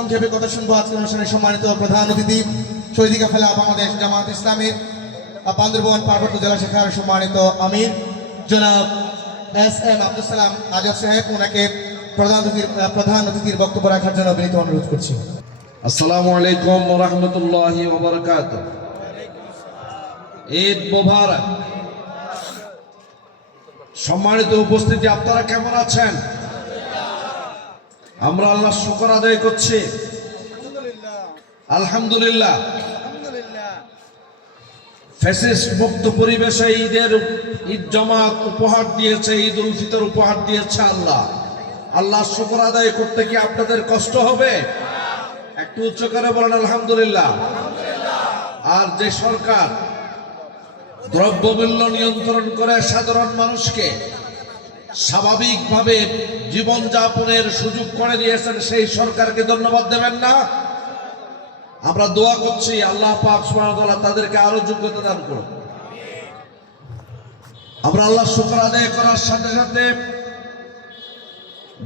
সংক্ষেপে কথা শুনব। আজকের অনুষ্ঠানের সম্মানিত প্রধান অতিথি শহীদিকা ফেলা বাংলাদেশ জামাত ইসলামের বান্দরবান পার্বত্য জেলা শাখার সম্মানিত আমির। জনাব এস এম আব্দুল সালাম আজব সাহেব, ওনাকে প্রধান অতিথির প্রধান অতিথির বক্তব্য রাখার জন্য বিনীত অনুরোধ করছি। আসসালামু আলাইকুম রহমতুল্লাহ সম্মানিত উপস্থিতি, আপনারা কেমন আছেন? আমরা আল্লাহ শুকর আদায় করছি। আলহামদুলিল্লাহ। ফ্যাসিস্ট মুক্ত পরিবেশে ঈদের ঈদ জামাত উপহার দিয়েছে, ঈদ উল ফিতর উপহার দিয়েছে আল্লাহ। আল্লাহ শুকর আদায় করতে কি আপনাদের কষ্ট হবে? একটু উচ্চ করে বলেন, আলহামদুলিল্লাহ। আর যে সরকার দ্রব্যমূল্য নিয়ন্ত্রণ করে সাধারণ মানুষকে স্বাভাবিকভাবে জীবনযাপনের সুযোগ করে দিয়েছেন সেই সরকারকে ধন্যবাদ দেবেন না। আমরা দোয়া করছি, আল্লাহ পাক সুবহানাহু তাদেরকে আরও যোগ্যতা দান করুন আমরা আল্লাহ শুকর আদায় করার সাথে সাথে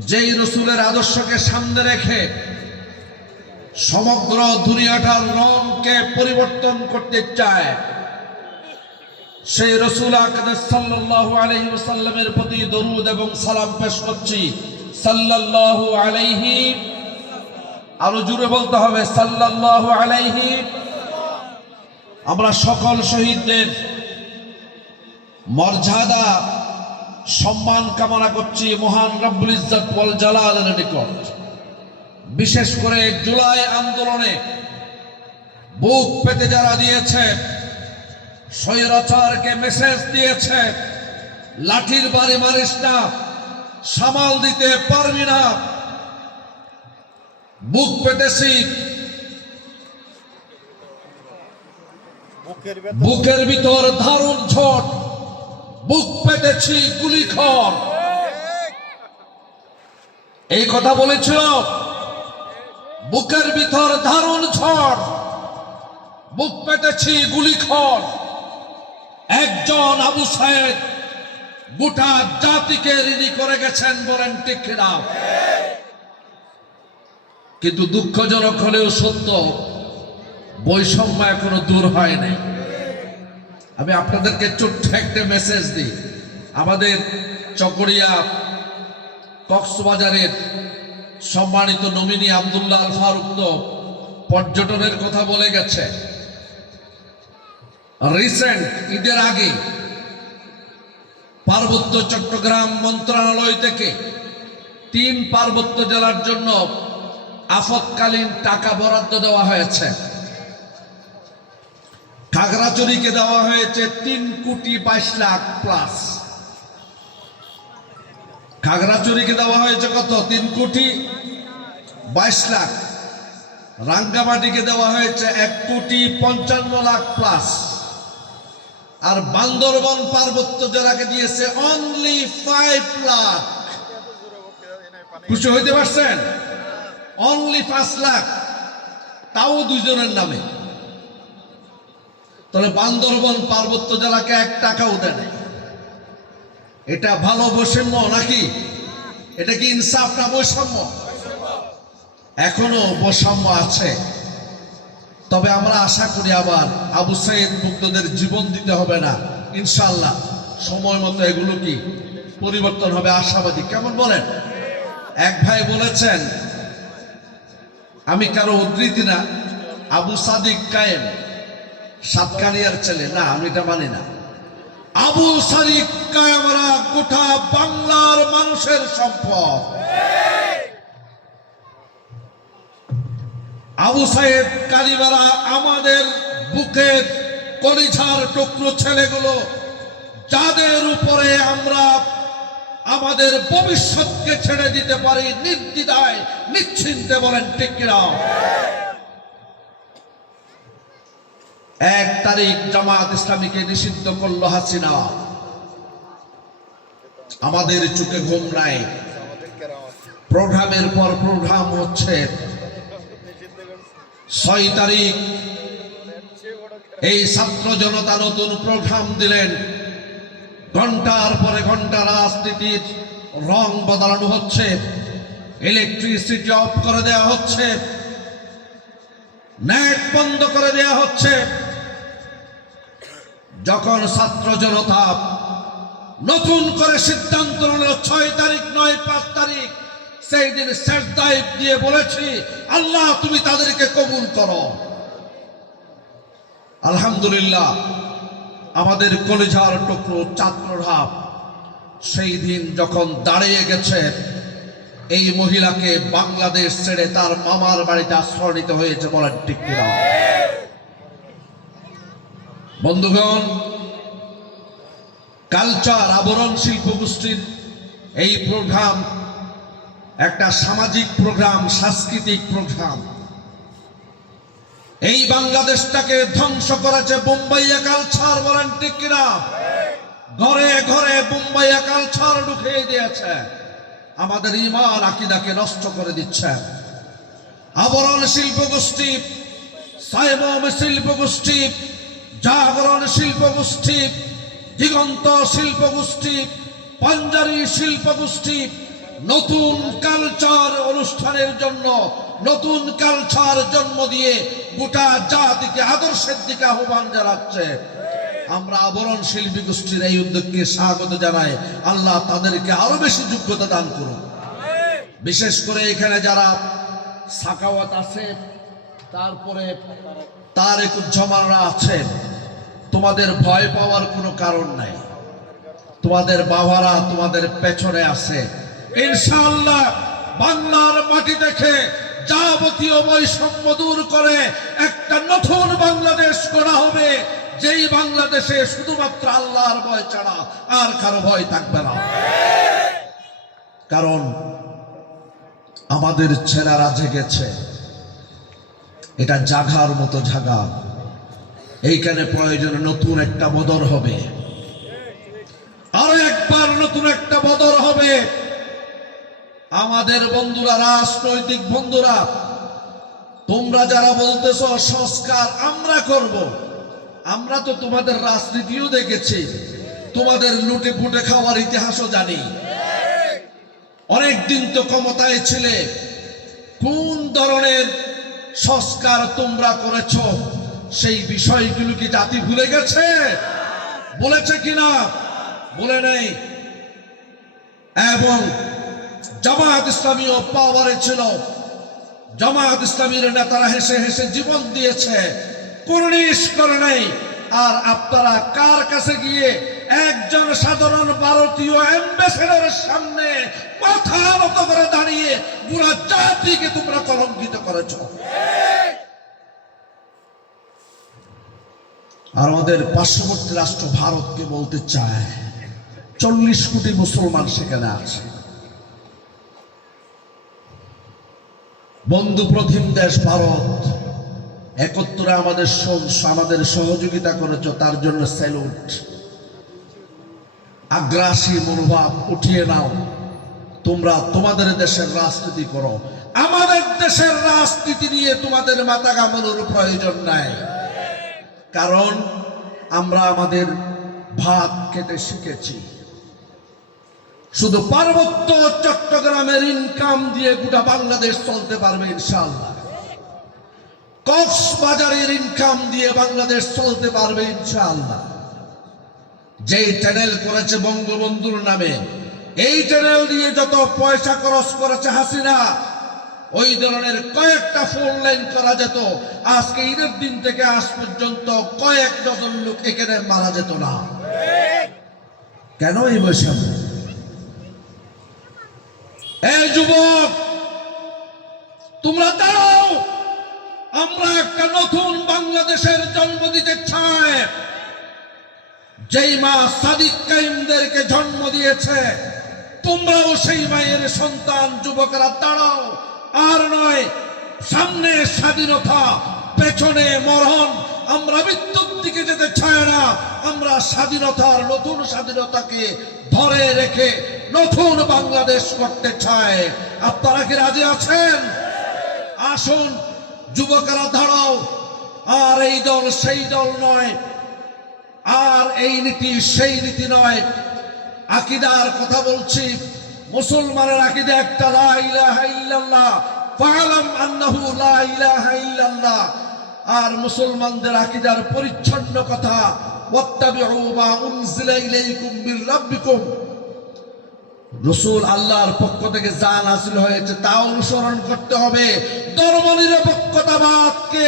যেই রসুলের আদর্শকে সামনে রেখে সমগ্র দুনিয়াটার রংকে পরিবর্তন করতে চায় সেই রসুল আকদের সাল্লাল্লাহু আলাইহি ওয়াসাল্লামের প্রতি দরুদ এবং সালাম পেশ করছি। সাল্লাল্লাহু আলাইহি আরও জুড়ে বলতে হবে, সাল্লাল্লাহু আলাইহি। আমরা সকল শহীদদের মর্যাদা, সম্মান কামনা করছি মহান রব্বুল ইজ্জত ওয়াল জালালের নিকট। বিশেষ করে জুলাই আন্দোলনে বুক পেতে যারা দিয়েছে স্বৈরাচারকে মেসেজ দিয়েছে লাঠির বাড়ি মারিস না সামাল দিতে পারবি না। বুক পেতেছি বুকের ভিতর দারুণ ঝট বুক পেতেছি গুলিখর। এই কথা বলেছিল বুকের ভিতর দারুণ ঝড় বুক পেতেছি গুলিখর। একজন আবু সাহেব গোটা জাতিকে ঋণী করে গেছেন বলেন কিনা? কিন্তু দুঃখজনক হলেও সত্য, বৈষম্য এখনও দূর হয়নি আমি আপনাদেরকে ছোট্ট একটা মেসেজ দিই। আমাদের চকরিয়া কক্সবাজারের সম্মানিত নমিনী আব্দুল্লাহ আল ফারুক তো পর্যটনের কথা বলে গেছে। রিসেন্ট ঈদের আগে পার্বত্য চট্টগ্রাম মন্ত্রণালয় থেকে তিন পার্বত্য জেলার জন্য আফতকালীন টাকা বরাদ্দ দেওয়া হয়েছে। খাগড়াছড়িকে দেওয়া হয়েছে তিন কোটি বাইশ লাখ প্লাস খাগড়াছড়িকে দেওয়া হয়েছে কত? তিন কোটি বাইশ লাখ। রাঙ্গামাটিকে দেওয়া হয়েছে এক কোটি পঞ্চান্ন লাখ প্লাস আর বান্দরবন পার্বত্য জেলাকে দিয়েছে অনলি ফাইভ লাখ খুশি হইতে পারছেন? অনলি পাঁচ লাখ। তাও দুজনের নামে। তাহলে বান্দরবন পার্বত্য জেলাকে এক টাকাও দেয় এটা ভালো বৈষম্য নাকি? এটা কি ইনসাফ না বৈষম্য? এখনও বৈষম্য আছে। তবে আমরা আশা করি আবার আবু সাইদ মুক্তদের জীবন দিতে হবে না। ইনশাল্লাহ সময় মতো এগুলো কি পরিবর্তন হবে আশাবাদী। কেমন বলেন? এক ভাই বলেছেন, আমি কারও উদ্ধৃতি না, আবু সাদিক কায়েম, সাতকানিয়ার ছেলে। না, আমি এটা মানি না। আবু সাদিক কায়েমরা গোটা বাংলার মানুষের সম্পদ। আবু সাহেব কারিবারা আমাদের বুকের কলিঝার টুকরো ছেলেগুলো, যাদের উপরে আমরা আমাদের ভবিষ্যৎকে ছেড়ে দিতে পারি, নির্দ্বিধায়, নিশ্চিন্তে বলেন টিকিরাও এক তারিখ জামাত ইসলামীকে নিষিদ্ধ করল হাসিনা। আমাদের চোখে ঘুম নাই। প্রোগ্রামের পর প্রোগ্রাম হচ্ছে। ছয় তারিখ এই ছাত্র জনতা নতুন প্রোগ্রাম দিলেন। ঘণ্টার পরে ঘণ্টা রাজনীতির রং বদলানো হচ্ছে। ইলেকট্রিসিটি অফ করে দেওয়া হচ্ছে। নেট বন্ধ করে দেয়া হচ্ছে। যখন ছাত্র জনতা নতুন করে সিদ্ধান্ত নিল, ছয় তারিখ নয়, পাঁচ তারিখ সেই দিন শেষ দায়িত্ব দিয়ে বলেছি, আল্লাহ তুমি তাদেরকে কবুল করো। আলহামদুলিল্লাহ, আমাদের কলেজার টুকরো ছাত্ররা সেই দিন যখন দাঁড়িয়ে গেছে, এই মহিলাকে বাংলাদেশ ছেড়ে তার মামার বাড়িতে আশ্রয় নিতে হয়েছে বলেন ঠিক বন্ধুগণ, কালচার আবরণ শিল্প গোষ্ঠীর এই প্রোগ্রাম একটা সামাজিক প্রোগ্রাম, সাংস্কৃতিক প্রোগ্রাম। এই বাংলাদেশটাকে ধ্বংস করেছে বোম্বাইয়া কালচার বলেন ঠিক কিনা? ঘরে ঘরে বোম্বাইয়া কালচার ঢুকিয়ে দিয়েছে। আমাদের ইমান আকিদাকে নষ্ট করে দিচ্ছে। আবরণ শিল্প গোষ্ঠী, সাইমম শিল্প গোষ্ঠী, জাগরণ শিল্প গোষ্ঠী, দিগন্ত শিল্প গোষ্ঠী পাঞ্জারি শিল্প গোষ্ঠী নতুন কালচার অনুষ্ঠানের জন্য, নতুন কালচার জন্ম দিয়ে গোটা জাতিকে আদর্শের দিকে আহ্বান জানাচ্ছে। আমরা আবরণ শিল্পী গোষ্ঠীর এই উদ্যোগকে স্বাগত জানাই। আল্লাহ তাদেরকে আরও বেশি যোগ্যতা দান করুন। বিশেষ করে এখানে যারা সাকাওয়াত আছে, তারপরে তার একটু জমানরা আছেন, তোমাদের ভয় পাওয়ার কোনো কারণ নাই। তোমাদের বাবারা তোমাদের পেছনে আছে। ইনশাআল্লাহ বাংলার মাটি দেখে যাবতীয় বৈষম্য দূর করে একটা নতুন বাংলাদেশ করা হবে। যেই বাংলাদেশে শুধুমাত্র আল্লাহর ভয় ছাড়া আর কারও ভয় থাকবে না। কারণ আমাদের ছেলেরা জেগেছে। এটা জাগার মতো জাগা। এইখানে প্রয়োজনে নতুন একটা বদর হবে। আরও একবার নতুন একটা বদর হবে। আমাদের বন্ধুরা, রাজনৈতিক বন্ধুরা, তোমরা যারা বলতেছ সংস্কার আমরা করব, আমরা তো তোমাদের রাজনীতিও দেখেছি, তোমাদের লুটে পুটে খাওয়ার ইতিহাসও জানি। অনেক দিন তো ক্ষমতায় ছিলে, কোন ধরনের সংস্কার তোমরা করেছ, সেই বিষয়গুলো কি জাতি ভুলে গেছে? বলেছে কিনা? বলে নেই। এবং জামায়াত ইসলামীও পাওয়ারে ছিল। জামায়াত ইসলামীর নেতারা হেসে হেসে জীবন দিয়েছে। কুর্নিশ করে নেই। আর আপনারা কার কাছে গিয়ে একজন সাধারণ ভারতীয় অ্যাম্বাসেডারের সামনে মাথা নত করে দাঁড়িয়ে পুরা জাতিকে তোমরা কলঙ্কিত করেছ? আর আমাদের পার্শ্ববর্তী রাষ্ট্র ভারতকে বলতে চায়, চল্লিশ কোটি মুসলমান সেখানে আছে। বন্ধু প্রথম দেশ ভারত। একত্রে আমাদের আমাদের সহযোগিতা করেছ, তার জন্য স্যালুট আগ্রাসী মনোভাব উঠিয়ে নাও। তোমরা তোমাদের দেশের রাজনীতি করো। আমাদের দেশের রাজনীতি নিয়ে তোমাদের মাথা কামানোর প্রয়োজন নাই। কারণ আমরা আমাদের ভাত খেতে শিখেছি। শুধু পার্বত্য চট্টগ্রামের ইনকাম দিয়ে গোটা বাংলাদেশ চলতে পারবে ইনশাল্লাহ কক্সবাজারের ইনকাম দিয়ে বাংলাদেশ চলতে পারবে ইনশাল্লাহ যেই চ্যানেল করেছে বঙ্গবন্ধুর নামে, এই চ্যানেল দিয়ে যত পয়সা খরচ করেছে হাসিনা, ওই ধরনের কয়েকটা ফোন লাইন করা যেত। আজকে ঈদের দিন থেকে আজ পর্যন্ত কয়েক ডজন লোক এখানে মারা যেত না। কেন এই এই যুবক, তোমরা দাঁড়াও। আমরা একটা নতুন বাংলাদেশের জন্ম দিতে চাই। যেই মা সাদিক কাইমদেরকে জন্ম দিয়েছে, তোমরাও সেই মায়ের সন্তান, যুবকেরা দাঁড়াও। আর নয়, সামনে স্বাধীনতা, পেছনে মরণ, আমরা মৃত্যুর দিকে যেতে চাই না, আমরা স্বাধীনতার নতুন স্বাধীনতাকে ধরে রেখে নতুন বাংলাদেশ করতে চাই। আপনারা কি রাজি আছেন? আসুন, যুবকেরা দাঁড়াও। আর এই দল সেই দল নয়, আর এই নীতি সেই নীতি নয়। আকিদার কথা বলছি, মুসলমানের আকিদা একটা লা ইলাহা ইল্লাল্লাহ, ফাআলাম আন্নাহু লা ইলাহা ইল্লাল্লাহ। আর মুসলমানদের আকিদার পরিচ্ছন্ন কথা রসুল আল্লাহর পক্ষ থেকে হয়েছে, তা অনুসরণ করতে হবে।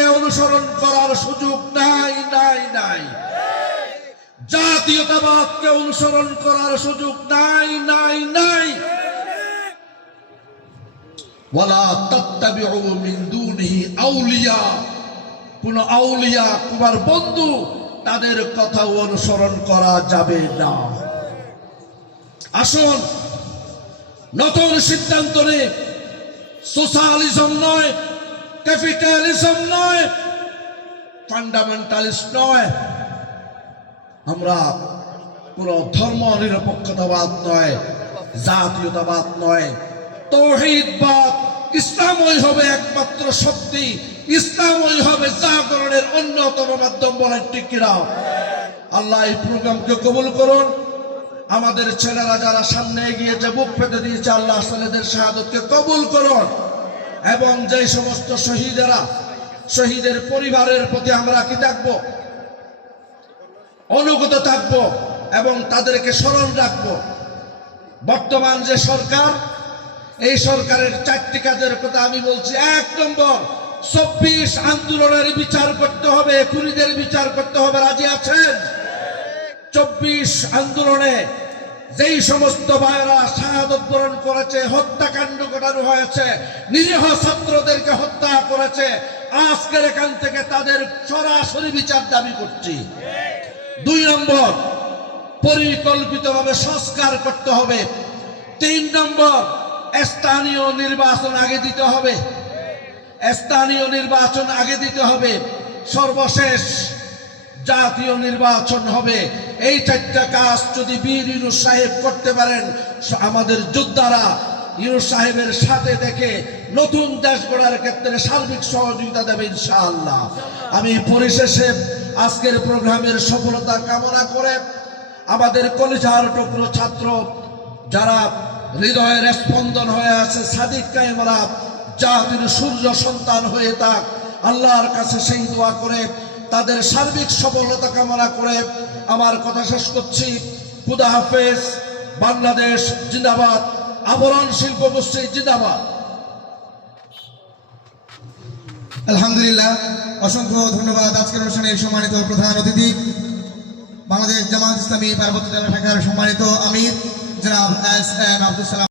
অনুসরণ করার সুযোগ নাই নাই নাই। জাতীয়তাবাদকে অনুসরণ করার সুযোগ নাই নাই নাই। আউলিয়া। কোন আউলিয়া তোমার বন্ধু, তাদের কথা অনুসরণ করা যাবে না। আসুন, নতুন সিদ্ধান্ত নে সোশ্যালিজম নয়, ক্যাপিটালিজম নয়, ফান্ডামেন্টালিস্ট নয়, আমরা কোন ধর্ম নিরপেক্ষতাবাদ নয়, জাতীয়তাবাদ নয়, তৌহিদবাদ, ইসলামই হবে একমাত্র শক্তি ইসলামই হবে জাগরণের অন্যতম মাধ্যম বলেন ঠিক কিনা? আল্লাহ এই প্রোগ্রামকে কবুল করুন। আমাদের ছেলেরা যারা সামনে এগিয়েছে বুক পেতে দিয়েছে, আল্লাহ ছেলেদের শাহাদতকে কবুল করুন। এবং যে সমস্ত শহীদেরা, শহীদের পরিবারের প্রতি আমরা কি থাকব? অনুগত থাকব এবং তাদেরকে স্মরণ রাখব। বর্তমান যে সরকার, এই সরকারের চারটি কাজের কথা আমি বলছি। এক নম্বর চব্বিশ আন্দোলনের বিচার করতে হবে, খুনিদের বিচার করতে হবে, রাজি আছেন? চব্বিশ আন্দোলনে যেই সমস্ত ভাইরা শাহাদত বরণ করেছে, হত্যাকাণ্ড ঘটানো হয়েছে, নিরীহ ছাত্রদেরকে হত্যা করেছে, আজকের এখান থেকে তাদের সরাসরি বিচার দাবি করছি। দুই নম্বর, পরিকল্পিতভাবে সংস্কার করতে হবে। তিন নম্বর, স্থানীয় নির্বাচন আগে দিতে হবে। স্থানীয় নির্বাচন আগে দিতে হবে। সর্বশেষ জাতীয় নির্বাচন হবে। এই চারটা কাজ যদি বীর ইউনুস সাহেব করতে পারেন, আমাদের যোদ্ধারা ইউনুস সাহেবের সাথে দেখে নতুন দেশ গড়ার ক্ষেত্রে সার্বিক সহযোগিতা দেবে ইনশাআল্লাহ। আমি পরিশেষে আজকের প্রোগ্রামের সফলতা কামনা করে আমাদের কলিজার টুকরো ছাত্র যারা হৃদয়ের স্পন্দন হয়ে আছে, সাদিক কাইমরা জাতির সূর্য সন্তান হয়ে থাক, আল্লাহর কাছে সেই দোয়া করে, তাদের সার্বিক সফলতা কামনা করে আমার কথা শেষ করছি। খুদা হাফেজ, বাংলাদেশ জিন্দাবাদ, আবরণ শিল্প গোষ্ঠী জিন্দাবাদ। আলহামদুলিল্লাহ, অসংখ্য ধন্যবাদ আজকের অনুষ্ঠানের সম্মানিত প্রধান অতিথি। বাংলাদেশ জামাত ইসলামী পার্বত্য জেলা শাখার সম্মানিত আমির, জনাব এস এম আব্দুল সালাম।